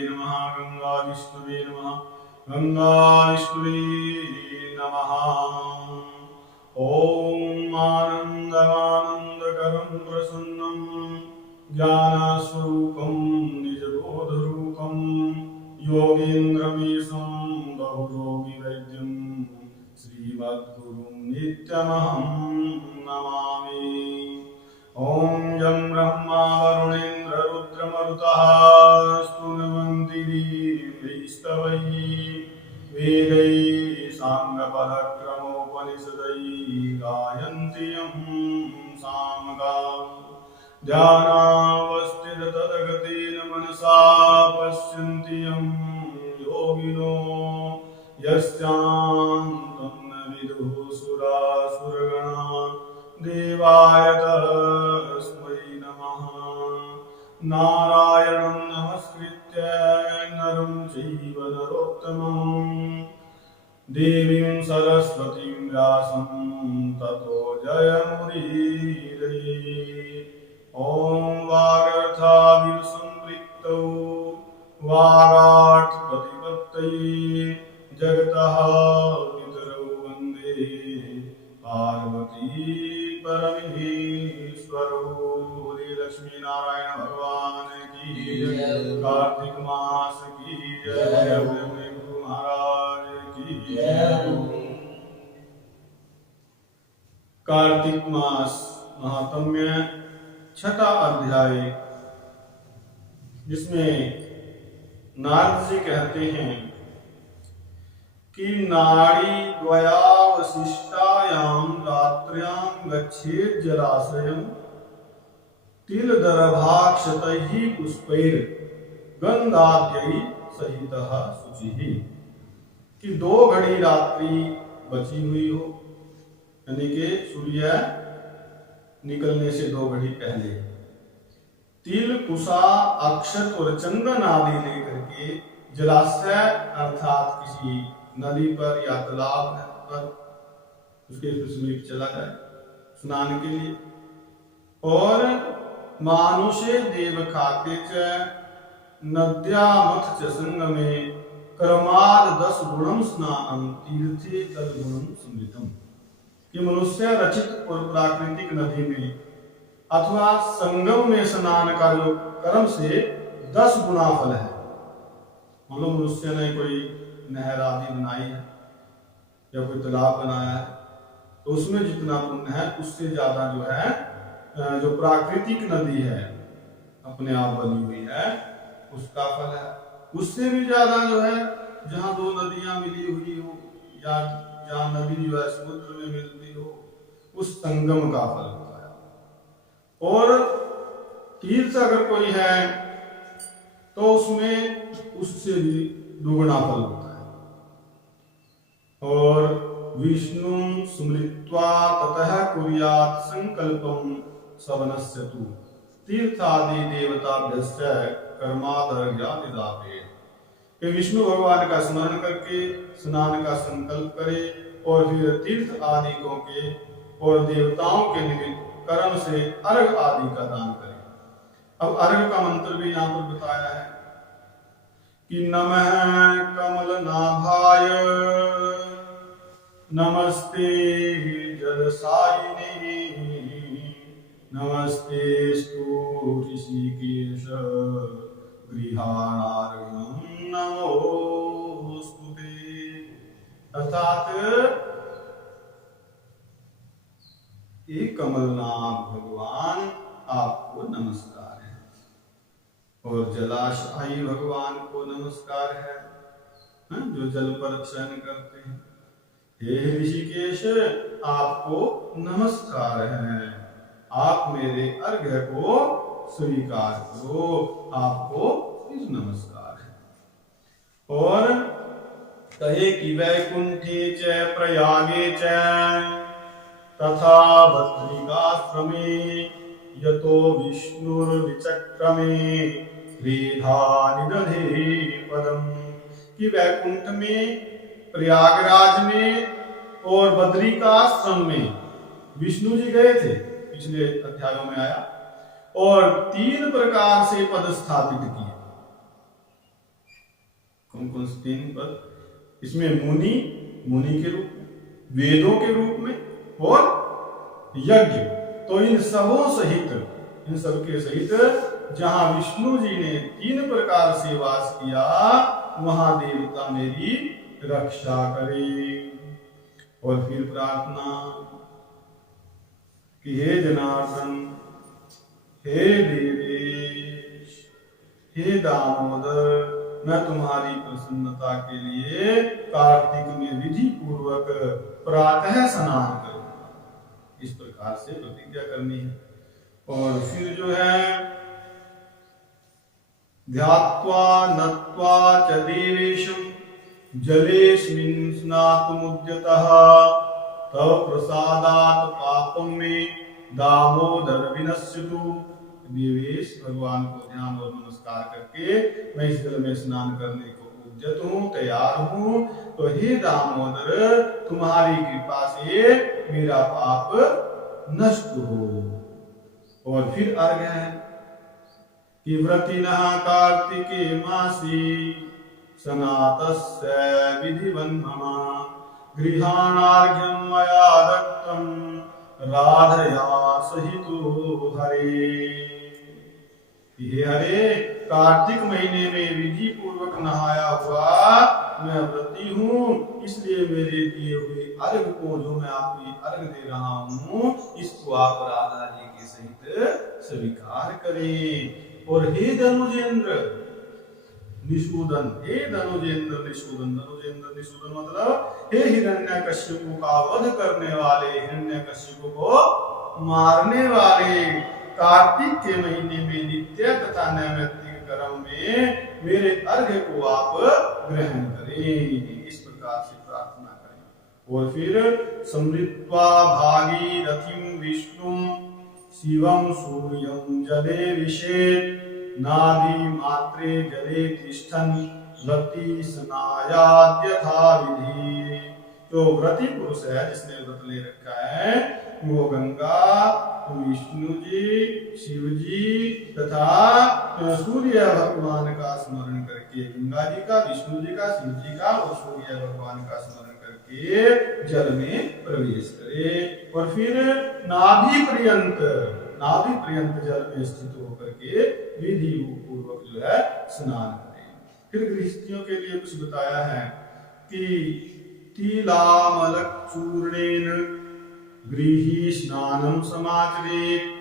नमः गंगाविष्णवे नमः गंगाविष्णवे नमः। ॐ आनन्दमानन्दकरं प्रसन्नं ज्ञानस्वरूपं निजबोधरूपं योगीन्द्रमीशं बहुयोगिवैद्यं श्रीमद्गुरुं नित्यमहं नमामि। ॐ यं ब्रह्मा वरुणेन्द्र रुद्रमरुतः स्तुवन्ति वैष्णवैः वेदैः साङ्गपदक्रमोपनिषदैः गायन्ति यं सामगाः। ध्यानावस्थिततद्गतेन मनसा पश्यन्ति यं योगिनो यस्यान्तं न विदुः सुरासुरगणा देवाय तस्मै नमः। नारायणं नमस्कृत्य नरं चैव नरोत्तमं देवीं सरस्वतीं व्यासं ततो जयमुदीरये। ॐ वागर्थाविसम्पृक्तौ वागार्थप्रतिपत्तये जगतः पितरौ वन्दे पार्वती परमेश्वरो। लक्ष्मी नारायण भगवान की जय। कार्तिक मास की जय। गुरु महाराज की जय। कार्तिक मास महात्म्य छठा अध्याय, जिसमें नारद जी कहते हैं कि नाड़ी द्वयावशिष्टायां रात्र्यां गच्छेत् जलाशयं तिलदर्भाक्षतैः पुष्पैर् गन्धाद्यैः सहितः शुचिः। कि 2 घड़ी रात्रि बची हुई हो, यानी कि सूर्य निकलने से 2 घड़ी पहले तिल, कुशा, अक्षत और चंदन आदि लेकर के जलाशय अर्थात किसी नदी पर या तालाब पर उसके समीप चला जाए स्नान के लिए। और मानुषे देव खाते च नद्यामथ च संगमे कर्माद 10 गुणम स्नानम तीर्थे तद गुणम स्मृतम। कि मनुष्य रचित और प्राकृतिक नदी में अथवा संगम में स्नान का जो कर्म से 10 गुना फल है। मतलब मनुष्य ने कोई नहर आदि बनाई है या कोई तालाब बनाया है, तो उसमें जितना पुण्य है उससे ज्यादा जो है जो प्राकृतिक नदी है अपने आप बनी हुई है उसका फल है। उससे भी ज्यादा जो है जहाँ 2 नदियां मिली हुई हो या जहाँ नदी जो है समुद्र में मिलती हो, उस संगम का फल होता है। और तीर्थ अगर कोई है तो उसमें उससे भी दुगुना फल होता है। और विष्णु स्मृत्वा ततः कुर्यात् संकल्पम सवनस्य तु तीर्थादि देवताभ्यश्च कर्मादर्घ्यादिदापे। कि विष्णु भगवान का स्मरण करके स्नान का संकल्प करे और फिर तीर्थ आदि को के और देवताओं के निमित्त कर्म से अर्घ आदि का दान करे। अब अर्घ का मंत्र भी यहाँ पर बताया है कि नमः कमलनाभाय नमस्ते जलसायिने नमस्तेस्तु ऋषिकेश गृहाणार्घ्यं नमोस्तुते। अर्थात एक कमलनाभ भगवान आपको नमस्कार है और जलाशयी भगवान को नमस्कार है, जो जल पर शयन करते हैं। हे ऋषिकेश आपको नमस्कार है, आप मेरे अर्घ्य को स्वीकार करो, आपको नमस्कार है। और कहे कि वैकुंठे च प्रयागे च तथा बद्रिकाश्रमे यतो विष्णुर्विचक्रमे त्रिधा निदधे पदम। कि वैकुंठ में, प्रयागराज में और बद्रिकाश्रम में विष्णु जी गए थे, पिछले अध्यायों में आया, और 3 प्रकार से पद स्थापित किए। कौन कौन से 3 पद? इसमें मुनि, मुनि के रूप में, वेदों के रूप में और यज्ञ। तो इन सबों सहित, इन सबके सहित जहां विष्णु जी ने 3 प्रकार से वास किया, वहां देवता मेरी रक्षा करे। और फिर प्रार्थना कि हे जनार्दन, हे देवेश, हे दामोदर, मैं तुम्हारी प्रसन्नता के लिए कार्तिक में विधि पूर्वक प्रातः स्नान करूंगा। इस प्रकार से प्रतिज्ञा करनी है। और फिर जो है, ध्यात्वा नत्वा च देवेशं जलेस्मिन् स्नातुमुद्यतः तव प्रसादात् पापं मे दामोदर विनश्यतु। देवेश, भगवान को ध्यान और नमस्कार करके मैं इस जल में स्नान करने को उद्यत हूँ, तैयार हूँ। तो हे दामोदर, तुम्हारी कृपा से मेरा पाप नष्ट हो। और फिर अर्घ है कि व्रतिनः कार्तिके मासी सनातस्य विधिवन् मम गृहाणार्घ्यं मया दत्तं राधया सहितो हरे। हे हरे, कार्तिक महीने में विधि पूर्वक नहाया हुआ मैं व्रती हूँ, इसलिए मेरे दिए हुए अर्घ को, जो मैं आपको अर्घ दे रहा हूँ, इसको आप राधा जी के सहित स्वीकार करें। और हे धनुजेंद्र निषूदन, हे धनुजेंद्र निषूदन, धनुजेंद्र निषूदन मतलब हे हिरण्यकश्यप का वध करने वाले, हिरण्यकश्यप को मारने वाले, कार्तिक के महीने में नित्य तथा नैमित्तिक कर्म में मेरे अर्घ को आप ग्रहण करें। इस प्रकार से प्रार्थना करें। और फिर समृत्वा भागीरथिं विष्णु शिवं सूर्यं जले विशेत नाभि मात्रे जले तिष्ठन् व्रति स्नायाद् यथा विधि। जो व्रती पुरुष है, जिसने व्रत ले रखा है, वो गंगा, विष्णु जी, शिव जी तथा सूर्य भगवान का स्मरण करके, गंगा जी का, विष्णु जी का, शिव जी का और सूर्य भगवान का स्मरण करके जल में प्रवेश करे। और फिर नाभि पर्यंत, नाभि पर्यंत जल में स्थित होकर के विधि पूर्वक जो है स्नान करें। फिर गृहस्थियों के लिए कुछ बताया है कि तिलामलक चूर्णेन गृही स्नानम समाचरेत्।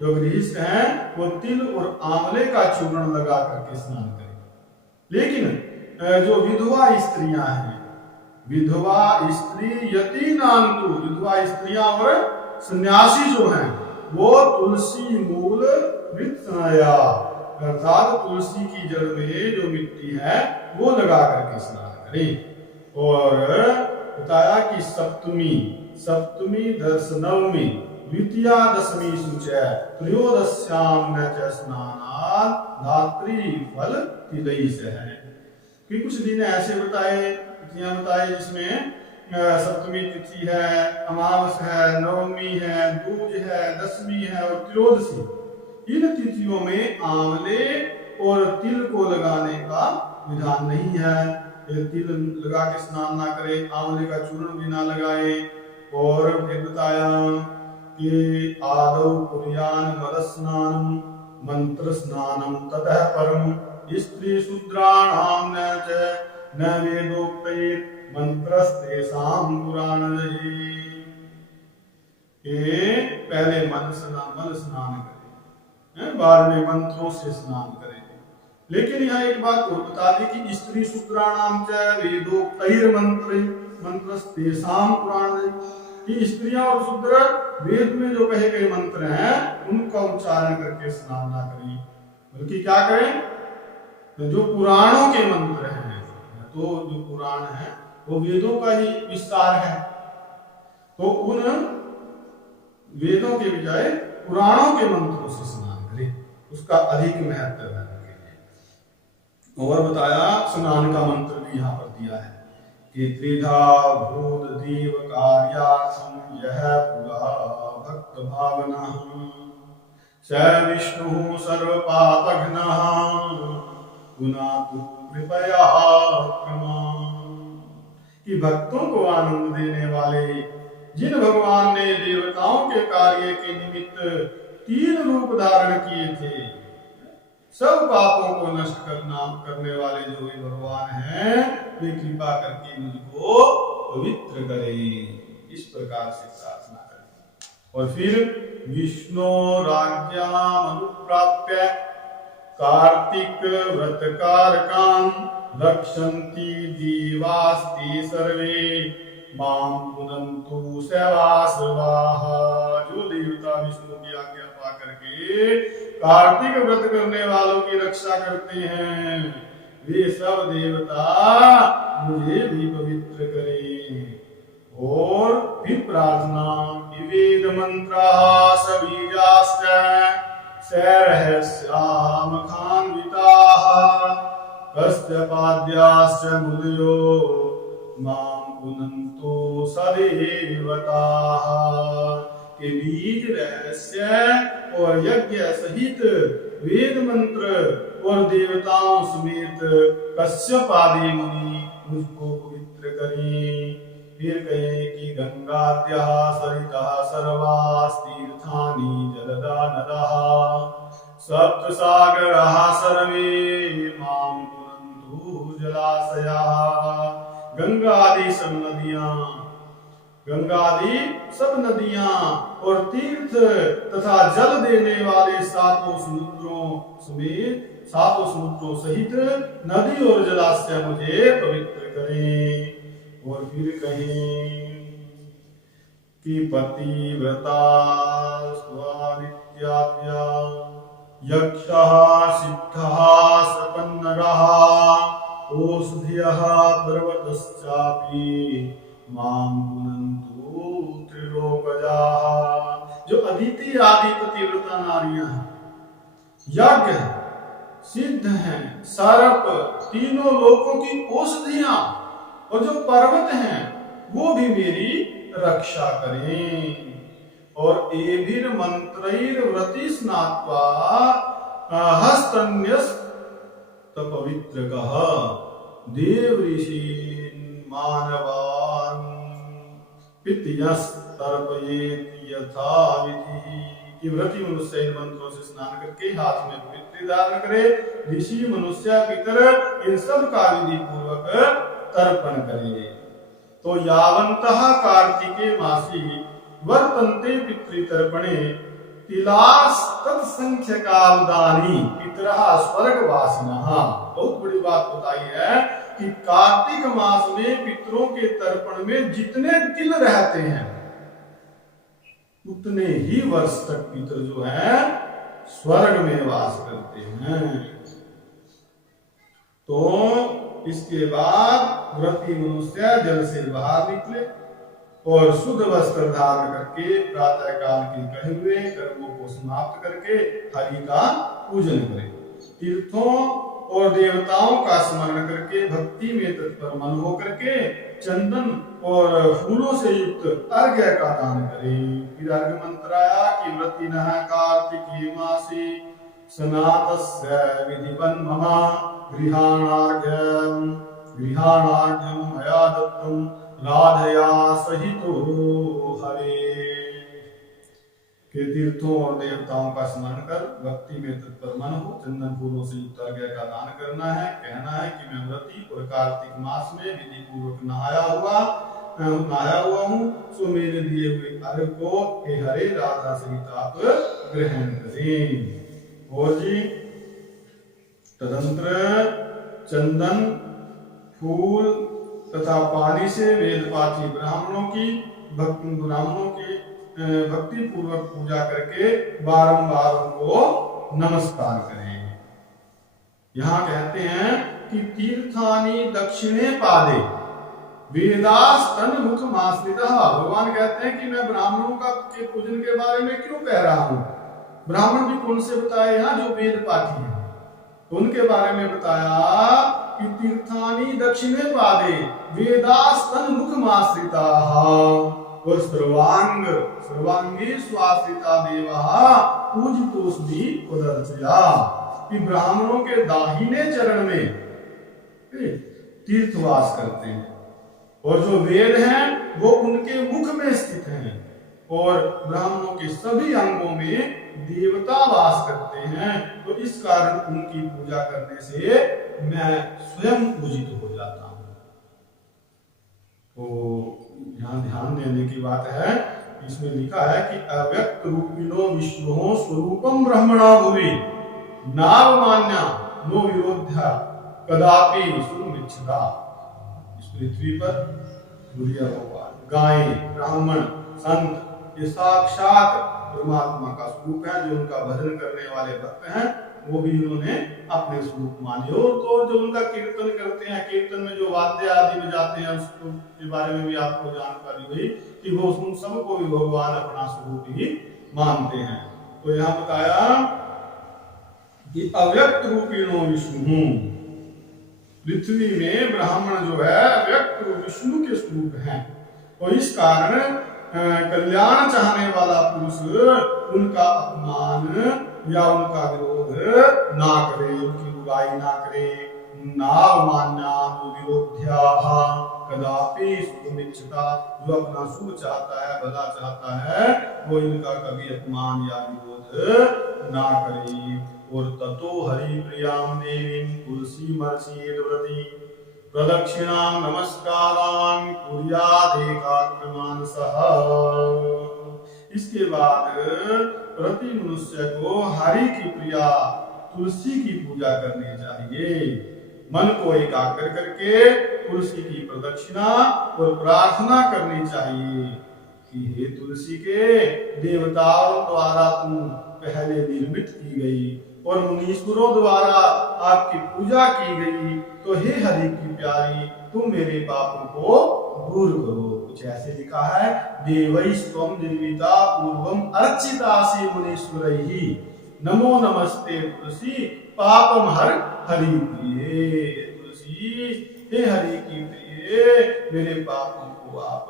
जो गृहस्थ हैं वो तिल और आंवले का चूर्ण लगा करके स्नान करें। लेकिन जो विधवा स्त्रियां हैं, विधवा स्त्री यति नाम तो, विधवा स्त्रियां और सन्यासी जो हैं, वो तुलसी मूल मृत्या, अर्थात तुलसी की जड़ में जो मिट्टी है वो लगा करके स्नान करें। और बताया कि सप्तमी, सप्तमी दशनवमी द्वितीया दशमी सुच त्रयोदश्याम न च स्नानात् धात्री फल तिलैष है। कि कुछ दिन ऐसे बताए, तिथियां बताए जिसमें सप्तमी तिथि है, अमावस है, नवमी है, दूज है, दशमी है और त्रयोदशी। इन तिथियों में आंवले और तिल को लगाने का विधान नहीं है। तिल लगा के स्नान ना करे, आंवले का चूर्ण भी ना लगाए। और फिर बताया कि आदौ कुर्यान मल स्नानम मंत्र स्नानम ततः परम स्त्री शूद्राणाम न वेदोक्तैः मंत्रस्तेषां पुराणैः। पहले मल स्नान करें, बाद में मंत्रों से स्नान करें। लेकिन यहाँ एक बात और बता दी कि स्त्री शूद्राणाम च वेदोक्तैः मंत्रस्तेषां पुराणैः, कि स्त्रियां और शूद्र वेद में जो कहे गए मंत्र हैं उनका उच्चारण करके स्नान ना करें, बल्कि क्या करें, तो जो पुराणों के मंत्र हैं, तो जो पुराण है वो वेदों का ही विस्तार है, तो उन वेदों के बजाय पुराणों के मंत्रों से स्नान करें, उसका अधिक महत्व है। और बताया स्नान का मंत्र भी यहाँ पर दिया है कि त्रिधा भूत देव कार्यार्थम यह पुरा भक्त भावना स विष्णु सर्व पापघ्नः पुनातु कृपया कि भक्तों को आनंद देने वाले जिन भगवान ने देवताओं के कार्य के निमित्त 3 रूप धारण किए थे, सब पापों को नष्ट करने वाले जो भी भगवान हैं, वे कृपा करके मुझको पवित्र करें। इस प्रकार से प्रार्थना करें। और फिर विष्णु राज्ञाम अनुप्राप्य कार्तिक व्रत कारकान रक्षन्ति देवास्ते सर्वे मां पुनन्तु सेवासवाः। जो देवता विष्णु की आज्ञा पा करके कार्तिक व्रत करने वालों की रक्षा करते हैं, वे सब देवता मुझे भी पवित्र करें। और फिर प्रार्थना कि वेद मंत्रा सबीजाश्च सहस्राम खान्विताः कश्यपाद्याश्च मुनयो मां पुनन्तु सदेवताः। के बीज रहस्य और यज्ञ सहित वेद मंत्र और देवताओं समेत कश्यप आदि मुनि मुझको पवित्र करें। फिर कहे कि गंगाद्यः सरितः सर्वास्तीर्थानि जलदा नदः सप्त सागरः सर्वे मां पुनन्तु जलाशयाः। गंगा आदि सब नदियां और तीर्थ तथा जल देने वाले 7 समुद्रों सहित नदी और जलाशय मुझे पवित्र करें। और फिर कहें कि पतिव्रता स्वादित्याद्या यक्षः सिद्धः सपन्नगः ओषधयः पर्वतश्चापि मां पुनन्तु त्रिलोकजाः। जो अदिति आदि पतिव्रता नारियां हैं, यज्ञ सिद्ध हैं, सर्प, तीनों लोकों की औषधियां और जो पर्वत हैं वो भी मेरी रक्षा करें। और एभिर मंत्रैर व्रति स्नात्वा हस्तन्यस्त पवित्रकः देव ऋषीन् मानवान् पितयस्तर्पयेत् यथा विधि। कि व्रती मनुष्य इन मंत्रों से स्नान करके हाथ में पवित्र धारण करे, ऋषि मनुष्य पितर इन सब का विधि पूर्वक तर्पण करे। तो यावन्तः कार्तिके मासी वर्तन्ते पितृतर्पणे तिलास तत्संख्यकावदानी पितरः स्वर्गवासिनः। बहुत बड़ी बात बताई है कि कार्तिक मास में पितरों के तर्पण में जितने तिल रहते हैं उतने ही वर्ष तक पितर जो है स्वर्ग में वास करते हैं। तो इसके बाद व्रती मनुष्य जल से बाहर निकले और शुद्ध वस्त्र धारण करके प्रातः काल के कहे हुए कर्मों को समाप्त करके हरि का पूजन करें। तीर्थों और देवताओं का स्मरण करके भक्ति में तत्पर मन हो करके चंदन और फूलों से युक्त अर्घ्य का दान करें। फिर अर्घ्य मंत्राया कि व्रतिनः कार्तिके मासी सनातस्य विधिवन् मम गृहाणार्घ्यं मया दत्तं राधया सहितो हरे। के तीर्थों और देवताओं का स्मरण कर भक्ति में तत्पर मन हो चंदन फूलों से युक्त अर्घ्य का दान करना है। कहना है कि मैं व्रती और कार्तिक मास में विधि पूर्वक नहाया हुआ हूँ, सो मेरे दिए हुए अर्घ्य को हे हरे राधा सहित आप ग्रहण करें। और जी तदंतर चंदन फूल तथा पानी से वेद पाठी ब्राह्मणों की भक्ति पूर्वक पूजा करके बारंबार उनको नमस्कार करें। यहाँ कहते हैं कि तीर्थानि दक्षिणे पादे वेदास्तन मुख मास्मितः। भगवान कहते हैं कि मैं ब्राह्मणों का के पूजन के बारे में क्यों कह रहा हूँ। ब्राह्मण भी कौन से बताए यहाँ, जो वेद पाठी हैं उनके बारे में बताया कि तीर्थानि दक्षिणे पादे वेदास्तन मुख मास्रिताः और सर्वांगी स्वाश्रिता देवाः पूजितोऽस्मि पदर्चया। कि ब्राह्मणों के दाहिने चरण में तीर्थवास करते हैं, और जो वेद हैं वो उनके मुख में स्थित हैं, और ब्राह्मणों के सभी अंगों में देवता वास करते हैं। तो इस कारण उनकी पूजा करने से मैं स्वयं पूजित हो जाता हूं। तो यहाँ ध्यान देने की बात है, इसमें लिखा है कि अव्यक्त रूपिणो विष्णु स्वरूपम ब्रह्मणा भुवि नावमान्या नो विरोध्या कदापि सुमिच्छता। इस पृथ्वी पर भगवान, गायें, ब्राह्मण, संत ये साक्षात परमात्मा का स्वरूप है। जो उनका भजन करने वाले भक्त हैं वो भी उन्होंने अपने स्वरूप माने। और तो जो उनका कीर्तन करते हैं, कीर्तन में जो वाद्य आदि बजाते हैं उसको के बारे में भी आपको जानकारी हुई कि वो उन सबको भी भगवान अपना स्वरूप ही मानते हैं। तो यहाँ बताया कि अव्यक्त रूपिणो विष्णु, पृथ्वी में ब्राह्मण जो है अव्यक्त विष्णु के स्वरूप हैं। और इस कारण कल्याण चाहने वाला पुरुष उनका अपमान या उनका विरोध ना करे, उनकी बुराई ना करे। नावमान्या विरोध्या कदापि सुमिच्छता, जो अपना शुभ चाहता है, भला चाहता है, वो इनका कभी अपमान या विरोध ना करे। और ततो हरि प्रियाम देवीं तुलसी मर्षीर्व्रती प्रदक्षिणां नमस्कारान् कुर्यादेकाग्रमानसः। इसके बाद प्रति मनुष्य को हरि की प्रिया तुलसी की पूजा करनी चाहिए। मन को एकाग्र करके तुलसी की प्रदक्षिणा और प्रार्थना करनी चाहिए कि हे तुलसी के देवताओं द्वारा तुम पहले निर्मित की गई और मुनीश्वरों द्वारा आपकी पूजा की गई, तो हे हरि की प्यारी तुम मेरे पापों को दूर करो। कुछ ऐसे लिखा है, देवैस्त्वं निर्मिता पूर्वम अर्चितासि मुनीश्वरैहि नमो नमस्ते तुलसी पापम हर हरि प्रिये। तुलसी हे हरि की प्रिय मेरे पापों को आप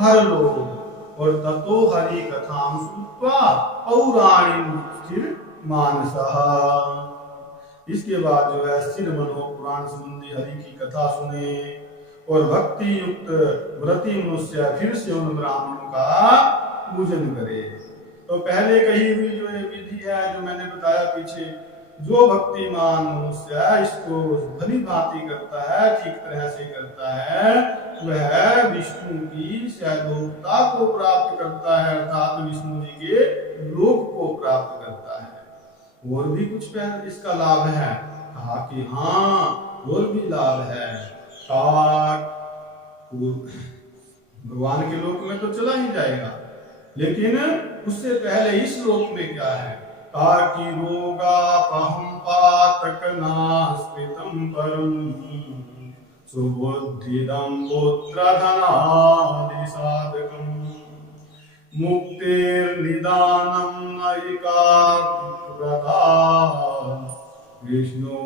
हर लो। और ततो हरि कथां श्रुत्वा पौराणिं स्थिर मानसः। इसके बाद जो है स्थिर मन हो, पुराण संबंधी हरि की कथा सुने और भक्ति युक्त व्रती मनुष्य फिर से उन ब्राह्मणों का पूजन करे। तो पहले कही हुई जो ये विधि है जो मैंने बताया पीछे, जो भक्तिमान मनुष्य है इसको भली भांति करता है, ठीक तरह से करता है, वह विष्णु की शैलोकता को प्राप्त करता है, अर्थात विष्णु जी के लोक को प्राप्त करता है। और भी कुछ पहले इसका लाभ है, कहा कि हाँ और भी लाभ है। भगवान के लोक में तो चला ही जाएगा, लेकिन उससे पहले इस लोक में क्या है, ताकि रोगा पहम पातक नास्कृतम परम सुबुद्धिदं पुत्रधनादि साधकम मुक्तिर्निदानं नैकाव्रता विष्णु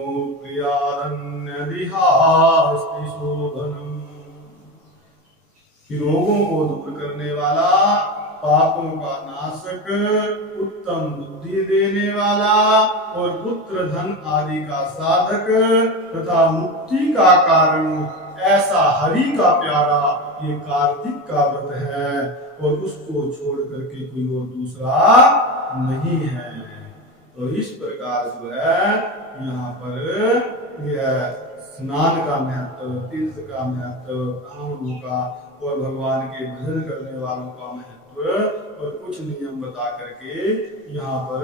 प्रियारण्यदिहास्ति शोभनम्। रोगों को दूर करने वाला, पापों का नाशक, उत्तम बुद्धि देने वाला और पुत्र धन आदि का साधक तथा मुक्ति का कारण ऐसा हरि का प्यारा ये कार्तिक का व्रत है, और उसको छोड़ करके कोई और दूसरा नहीं है। तो इस प्रकार जो है यहाँ पर यह स्नान का महत्व, तीर्थ का महत्व, ब्राह्मणों का और भगवान के भजन करने वालों का महत्व और कुछ नियम बता करके यहाँ पर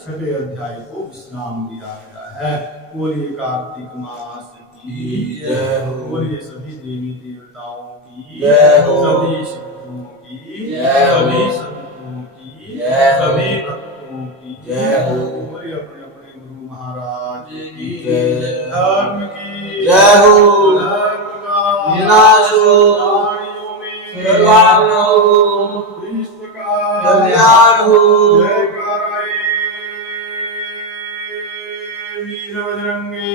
छठे अध्याय को विश्राम दिया गया है। बोलिए कार्तिक मास की जय हो, बोलिए सभी देवी देवताओं की जय हो, सभी सिद्धों की जय हो, सभी संतों की जय हो, सभी भक्तों की जय हो, बोलिए अपने अपने गुरु महाराज की जय, धर्म की जय हो, धर्म का विनाश हो, कल्याण हो, विश्व का कल्याण हो, जयकाराय वीर बजरंगी।